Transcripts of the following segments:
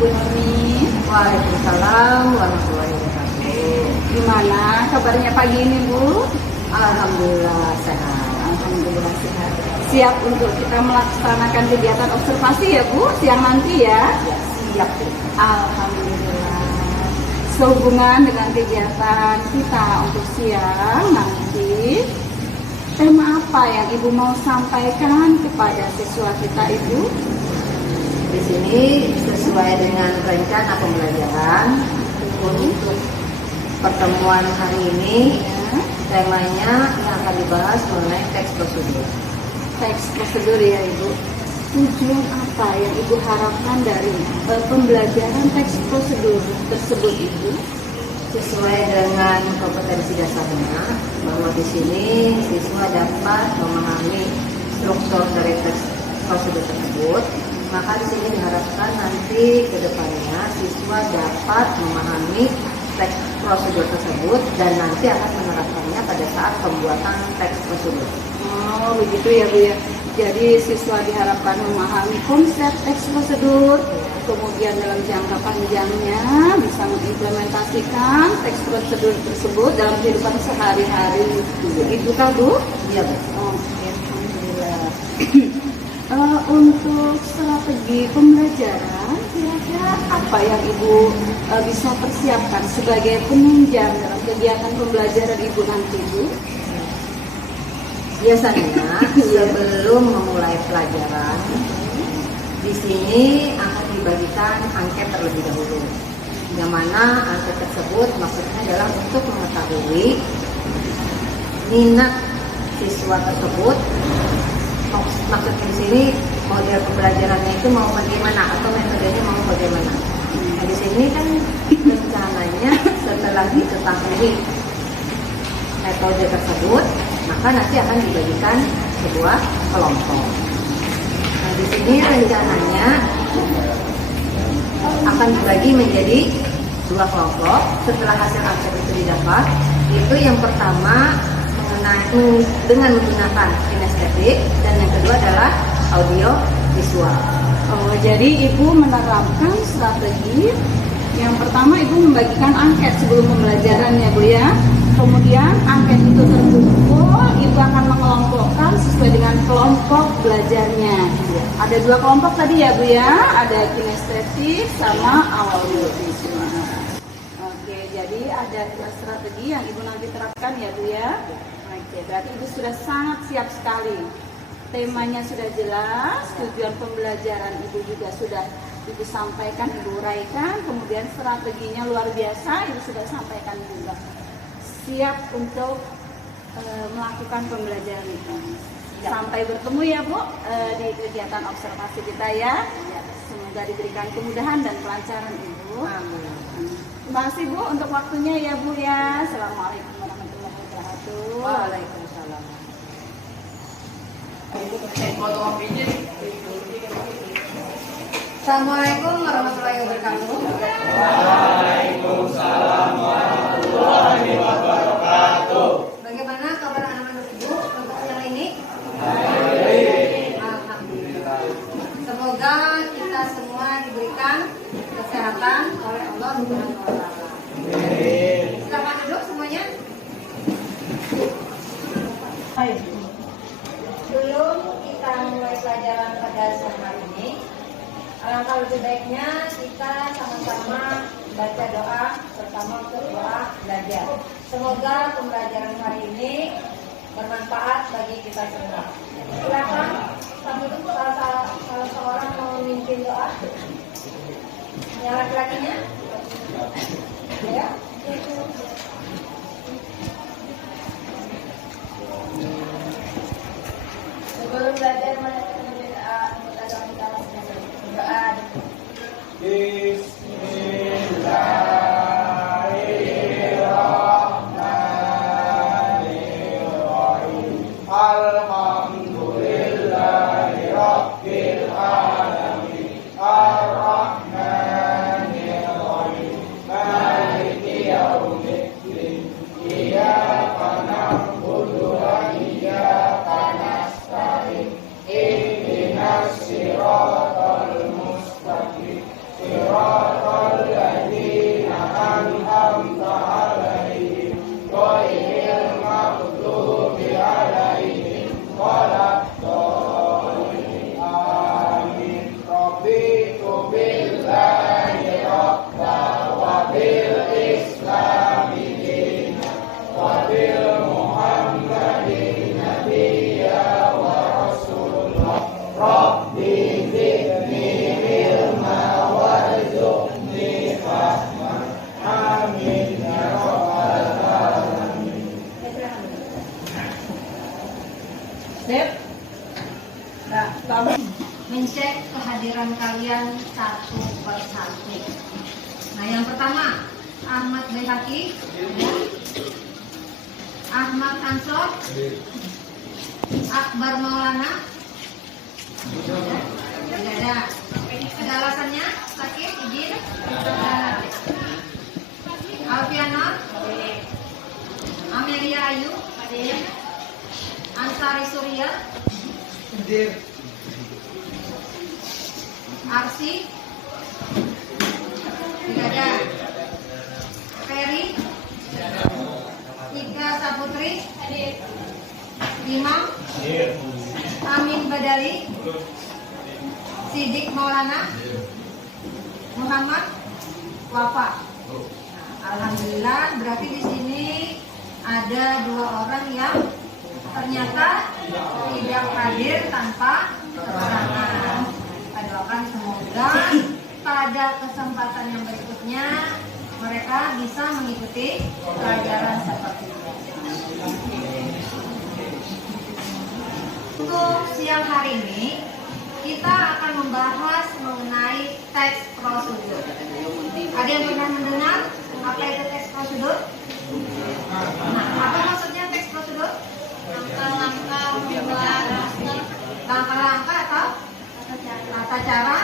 Ibu Nurmi. Waalaikumsalam warahmatullahi wabarakatuh. Gimana kabarnya pagi ini, Bu? Alhamdulillah sehat. Alhamdulillah sehat. Siap untuk kita melaksanakan kegiatan observasi ya, Bu? Siang nanti ya? Ya, siap. Alhamdulillah. Sehubungan dengan kegiatan kita untuk siang nanti, tema apa yang Ibu mau sampaikan kepada siswa kita, Ibu? Di sini sesuai dengan rencana pembelajaran untuk pertemuan hari ini, temanya yang akan dibahas mengenai teks prosedur. Teks prosedur ya, Ibu. Tujuan apa yang Ibu harapkan dari pembelajaran teks prosedur tersebut, Ibu? Sesuai dengan kompetensi dasarnya, bahwa di sini siswa dapat memahami struktur dari teks prosedur tersebut. Maka di sini diharapkan nanti ke depannya siswa dapat memahami teks prosedur tersebut dan nanti akan menerapkannya pada saat pembuatan teks prosedur. Oh, begitu ya, Bu ya. Jadi siswa diharapkan memahami konsep teks prosedur, kemudian dalam jangka panjangnya bisa mengimplementasikan teks prosedur tersebut dalam kehidupan sehari-hari. Begitu kan, Bu? Iya, Bu. Oh, alhamdulillah. Untuk strategi pembelajaran, kira-kira apa yang Ibu bisa persiapkan sebagai penunjang dalam kegiatan pembelajaran Ibu nanti, Bu? Biasanya sebelum memulai pelajaran, di sini akan dibagikan angket terlebih dahulu. Yang mana angket tersebut maksudnya adalah untuk mengetahui minat siswa tersebut. Maksudnya di sini model pembelajarannya itu mau bagaimana atau metodenya mau bagaimana. Nah, di sini kan rencananya setelah diketahui metode tersebut, maka nanti akan dibagikan sebuah kelompok. Nah, di sini rencananya akan dibagi menjadi 2 kelompok. Setelah hasil angket itu didapat, itu yang pertama dengan menggunakan kinestetik dan yang kedua adalah audio visual. Oh, jadi Ibu menerapkan strategi. Yang pertama Ibu membagikan angket sebelum pembelajaran ya, Bu ya. Kemudian angket itu terkumpul, Ibu akan mengelompokkan sesuai dengan kelompok belajarnya. Ada 2 kelompok tadi ya, Bu ya. Ada kinestetik sama audio visual. Oke, jadi ada 2 strategi yang Ibu nanti terapkan ya, Bu ya. Oke, berarti Ibu sudah sangat siap sekali. Temanya sudah jelas, tujuan pembelajaran Ibu juga sudah Ibu sampaikan, Ibu uraikan, kemudian strateginya luar biasa Ibu sudah sampaikan juga. Siap untuk melakukan pembelajaran itu. Sampai bertemu ya, Bu, di kegiatan observasi kita ya. Semoga diberikan kemudahan dan kelancaran, Ibu. Amin. Terima kasih, Bu, untuk waktunya ya, Bu ya. Assalamualaikum warahmatullahi wabarakatuh. Waalaikumsalam. Assalamualaikum warahmatullahi wabarakatuh. Waalaikumsalam warahmatullahi wabarakatuh. Bagaimana kabar anak-anak Ibu untuk siang ini? Alhamdulillah. Semoga kita semua diberikan kesehatan oleh Allah Subhanahu wa taala. Silakan duduk semuanya. Sebelum kita mulai pelajaran pada siang hari ini, alangkah lebih baiknya kita sama-sama baca doa pertama untuk doa belajar. Semoga pembelajaran hari ini bermanfaat bagi kita semua. Silakan salah seorang mau memimpin doa. Yang laki-lakinya? Ya. Sebelum belajar doa. Bismillahirrahmanirrahim. Alhamdulillahirabbil alamin. Ar-Rahmanirrahim. Maliki yaumiddin. Iyyaka na'budu wa iyyaka nasta'in. Ihdinas siratal mustaqim. Siratal kehadiran kalian satu persatu. Nah, yang pertama Ahmad Baihaqi, ya. Ahmad Ansor, Akbar Maulana, tidak ada. Ada alasannya? Sakit, izin? Alfiana, Amelia Ayu, Ansari Surya, Arsi, tidak ada. Ferry, Ika Saputri, Imam, Amin Badali, Sidik Maulana, Muhammad Wafa. Nah, alhamdulillah berarti di sini ada 2 orang yang ternyata tidak hadir tanpa keterangan. Kita doakan semoga pada kesempatan yang berikutnya mereka bisa mengikuti pelajaran seperti ini. Untuk siang hari ini kita akan membahas mengenai teks prosedur. Ada yang pernah mendengar apa itu teks prosedur? Nah, apa maksudnya teks prosedur? Langkah-langkah atau tata cara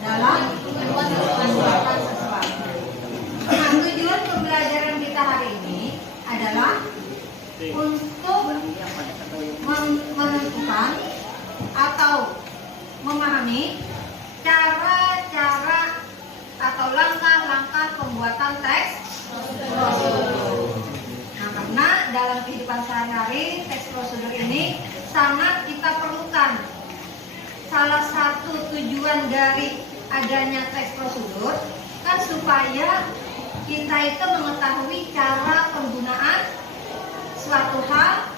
dalam pembuatan sesuatu. Nah, tujuan pembelajaran kita hari ini adalah untuk menentukan atau memahami cara-cara atau langkah-langkah pembuatan teks prosedur. Nah, karena dalam kehidupan sehari-hari teks prosedur ini sangat kita perlukan. Salah satu tujuan dari adanya teks prosedur kan supaya kita itu mengetahui cara penggunaan suatu hal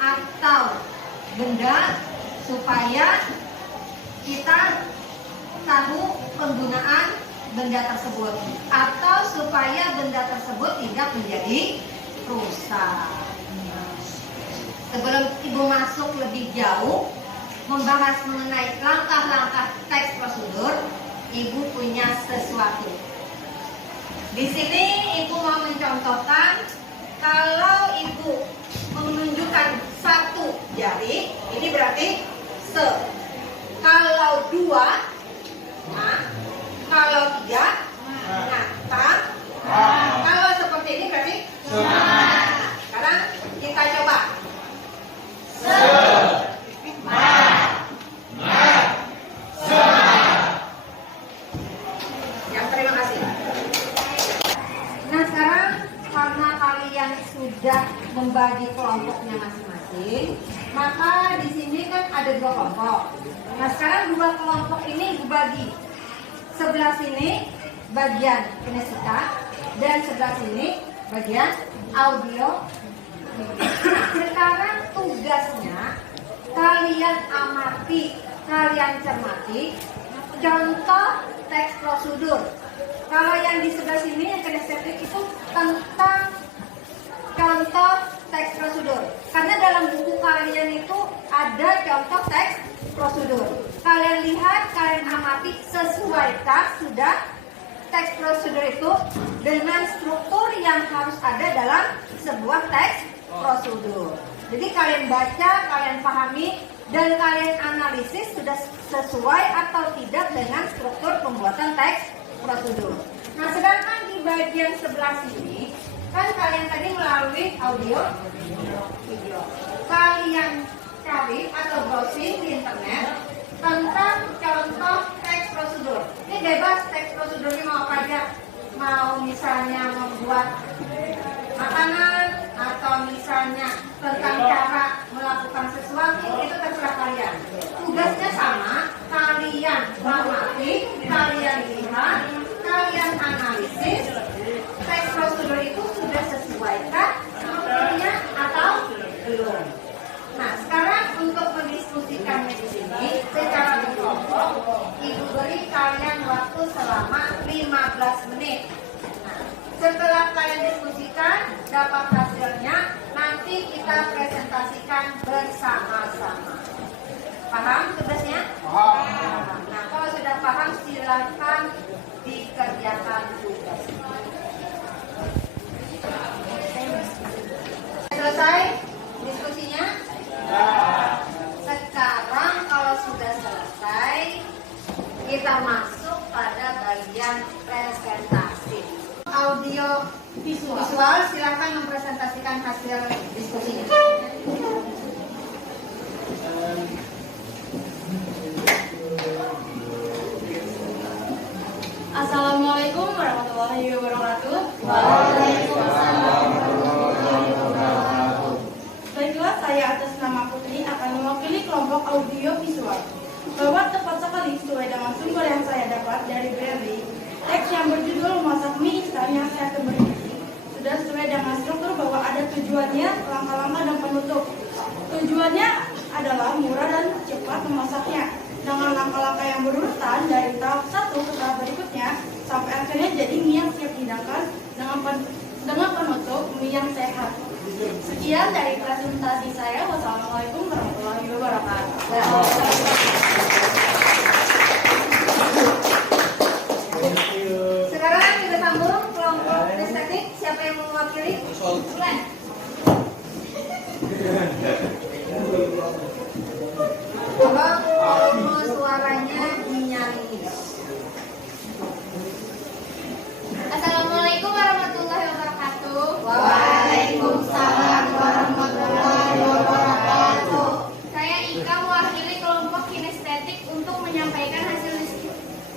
atau benda, supaya kita tahu penggunaan benda tersebut, atau supaya benda tersebut tidak menjadi rusak. Sebelum Ibu masuk lebih jauh membahas mengenai langkah-langkah teks prosedur, Ibu punya sesuatu. Di sini Ibu mau mencontohkan, kalau Ibu menunjukkan 1 jari, ini berarti se. Kalau 2, nah. Kalau 3, nah. Ta. Kalau seperti ini berarti nah. Sekarang kita coba. Se. Ya, terima kasih. Nah, sekarang karena kalian sudah membagi kelompoknya masing-masing, maka di sini kan ada 2 kelompok. Nah, sekarang 2 kelompok ini dibagi. Sebelah sini bagian kinesika dan sebelah sini bagian audio. Nah, sekarang tugasnya kalian amati, kalian cermati contoh teks prosedur. Kalau yang di sebelah sini yang kinestetik itu tentang contoh teks prosedur. Karena dalam buku kalian itu ada contoh teks prosedur. Kalian lihat, kalian amati, sesuaikah sudah teks prosedur itu dengan struktur yang harus ada dalam sebuah teks prosedur. Jadi kalian baca, kalian pahami, dan kalian analisis sudah sesuai atau tidak dengan struktur pembuatan teks prosedur. Nah, sedangkan di bagian sebelah sini kan kalian tadi melalui audio, video. Kalian cari atau browsing di internet tentang contoh teks prosedur. Ini bebas, teks prosedurnya mau apa aja. Mau misalnya membuat makanan, atau misalnya tentang cara melakukan sesuatu, itu terserah kalian. Tugasnya sama, kalian amati, kalian lihat, kalian analisis teks prosedur itu sudah sesuaikah strukturnya atau belum. Nah, sekarang untuk mendiskusikannya di sini secara berkelompok, Ibu beri kalian waktu selama 15 menit. Nah, setelah kalian diskusikan, dapat hasilnya, nanti kita presentasikan bersama-sama. Paham tugasnya? Paham. Nah, kalau paham silakan dikerjakan tugas. Selesai diskusinya? Sekarang kalau sudah selesai, kita masuk pada bagian presentasi. Audio visual, silakan mempresentasikan hasil diskusinya. Assalamualaikum warahmatullahi wabarakatuh. Waalaikumsalam warahmatullahi wabarakatuh. Baiklah, saya atas nama Putri akan mewakili kelompok audio visual. Bahwa tepat sekali sesuai dengan sumber yang saya dapat dari BRI, teks yang berjudul Masak Mie Instan yang saya terbitkan sudah sesuai dengan struktur bahwa ada tujuannya, langkah-langkah dan penutup. Tujuannya adalah murah dan cepat memasaknya dengan langkah-langkah yang berurutan dari tahap satu ke tahap berikutnya sampai akhirnya jadi mie yang siap dihidangkan dengan penutup mie yang sehat. Sekian dari presentasi saya. Wassalamualaikum warahmatullahi wabarakatuh. Sekarang kita sambung kelompok estetik. Siapa yang mewakili? Bulan. Tolong volume suaranya dinyanyi. Assalamualaikum warahmatullahi wabarakatuh. Waalaikumsalam warahmatullahi wabarakatuh. Saya Ika mewakili kelompok kinestetik untuk menyampaikan hasil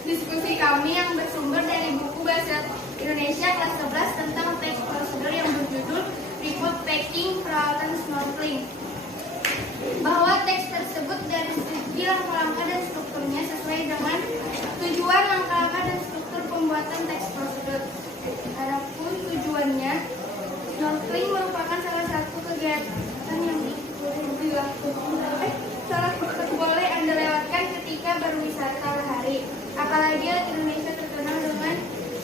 diskusi kami yang bersumber dari buku Bahasa Indonesia kelas 11 tentang teks prosedur yang berjudul Report Packing Peralatan Snorkeling. Bahwa teks tersebut dari segi langkah-langkah dan strukturnya sesuai dengan tujuan langkah-langkah dan struktur pembuatan teks prosedur. Adapun tujuannya, snorkeling merupakan salah satu kegiatan yang boleh Anda lewatkan ketika berwisata hari. Apalagi Indonesia terkenal dengan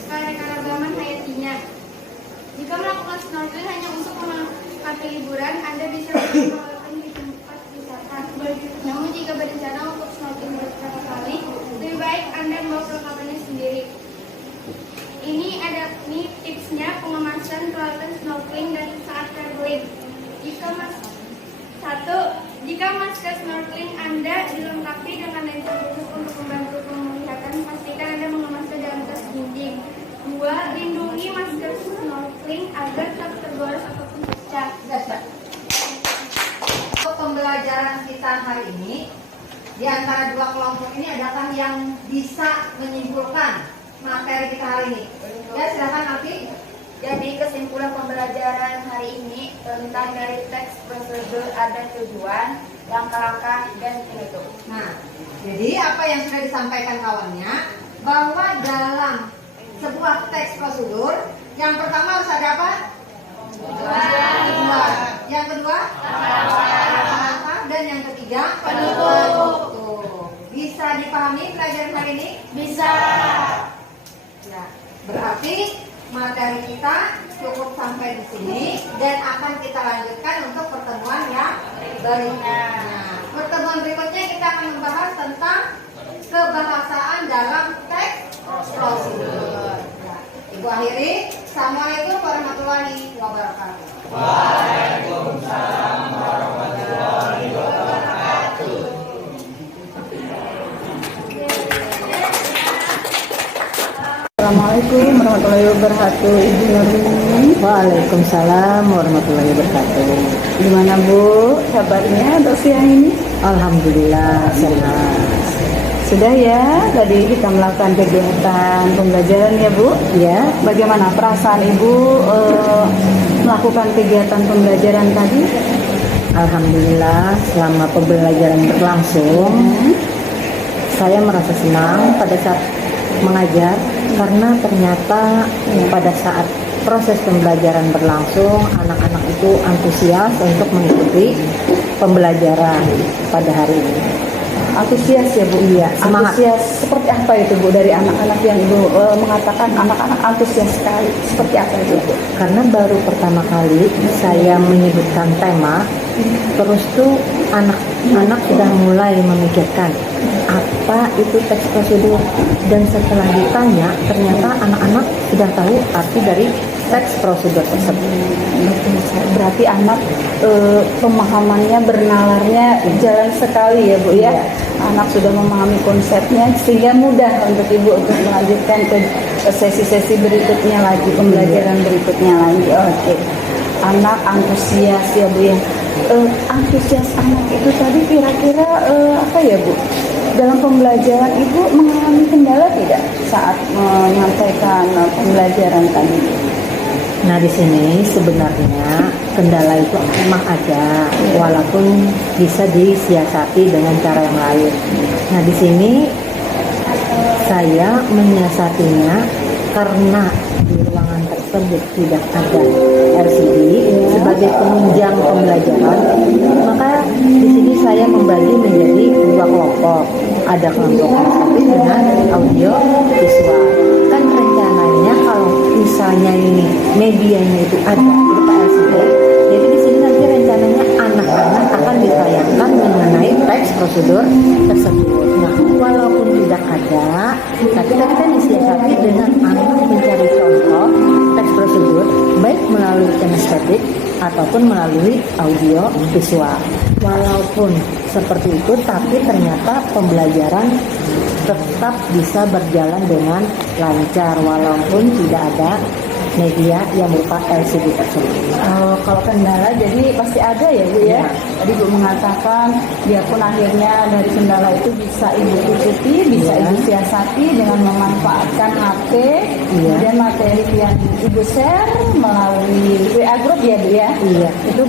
keanekaragaman hayatinya. Jika melakukan snorkeling hanya untuk menikmati liburan, Anda bisa melakukan di tempat wisata. Namun jika berencana untuk snorkeling beberapa kali, lebih baik Anda membawa perlengkapannya sendiri. Ini tipsnya pengemasan peralatan snorkeling dan saat traveling. Jika masker snorkeling Anda dilengkapi dengan lensa khusus untuk membantu penglihatan, pastikan Anda mengemasnya dalam tas dinding. 2. Lindungi masker snorkeling agar tak tergores ataupun pecah. Untuk pembelajaran kita hari ini, di antara dua kelompok ini adakah yang bisa menyimpulkan materi kita hari ini? Ya, silakan Alfi. Jadi kesimpulan pembelajaran hari ini tentang dari teks prosedur ada tujuan, langkah-langkah, dan penutup. Nah, jadi apa yang sudah disampaikan kawannya, bahwa dalam sebuah teks prosedur, yang pertama harus ada apa? Tujuan. Yang kedua? Langkah. Dan yang ketiga? Penutup. Tuh. Bisa dipahami pelajaran hari ini? Bisa. Ya, berarti materi kita cukup sampai di sini dan akan kita lanjutkan untuk pertemuan yang berikutnya. Pertemuan berikutnya kita akan membahas tentang kebahasaan dalam teks prosedur. Ya. Ibu akhiri, Assalamualaikum warahmatullahi wabarakatuh. Waalaikumsalam warahmatullahi wabarakatuh. Assalamualaikum warahmatullahi wabarakatuh. Ibu Nurmi. Waalaikumsalam warahmatullahi wabarakatuh. Gimana Bu kabarnya untuk siang ini? Alhamdulillah sehat. Sudah ya, tadi kita melakukan kegiatan pembelajaran ya Bu. Ya, Bagaimana perasaan Ibu melakukan kegiatan pembelajaran tadi? alhamdulillah selama pembelajaran berlangsung, saya merasa senang pada saat mengajar karena ternyata pada saat proses pembelajaran berlangsung anak-anak itu antusias untuk mengikuti pembelajaran pada hari ini. Antusias ya Bu? Iya, semangat. Antusias seperti apa itu Bu dari anak-anak yang Ibu mengatakan anak-anak antusias sekali? Seperti apa itu Bu? Karena baru pertama kali saya menyebutkan tema, terus tuh anak-anak sudah mulai memikirkan apa itu teks prosedur, dan setelah ditanya ternyata anak-anak sudah tahu arti dari teks prosedur tersebut. Berarti anak pemahamannya, bernalarnya jalan sekali ya Bu ya. Anak sudah memahami konsepnya sehingga mudah untuk Ibu untuk melanjutkan ke sesi-sesi berikutnya lagi, pembelajaran berikutnya lagi. Oke. Anak antusias ya Bu ya. Antusias anak itu tadi kira-kira apa ya Bu? Dalam pembelajaran Ibu mengalami kendala tidak saat menyampaikan pembelajaran tadi? Nah, di sini sebenarnya kendala itu memang ada, walaupun bisa disiasati dengan cara yang lain. Nah, di sini saya menyiasatinya karena di ruangan tersebut tidak ada LCD sebagai penunjang pembelajaran, maka di sini saya membagi menjadi dua kelompok. Ada kelompok LCD dengan audio visual. Kan rencananya kalau misalnya ini medianya itu ada berupa LCD, jadi di sini nanti rencananya anak-anak akan ditayangkan mengenai teks prosedur tersebut. Nah, walaupun tidak ada, tapi tadi kan disiasati dengan anak mencari contoh teks prosedur baik melalui kinestetik ataupun melalui audio visual. Walaupun seperti itu, tapi ternyata pembelajaran tetap bisa berjalan dengan lancar walaupun tidak ada media yang berupa LCD tersebut. Kalau kendala jadi pasti ada ya Bu ya. Tadi Bu mengatakan biarpun akhirnya dari kendala itu bisa Ibu tutupi, bisa Ibu siasati dengan memanfaatkan HP, kemudian materi yang Ibu share melalui WA group ya Bu ya. Iya. Itu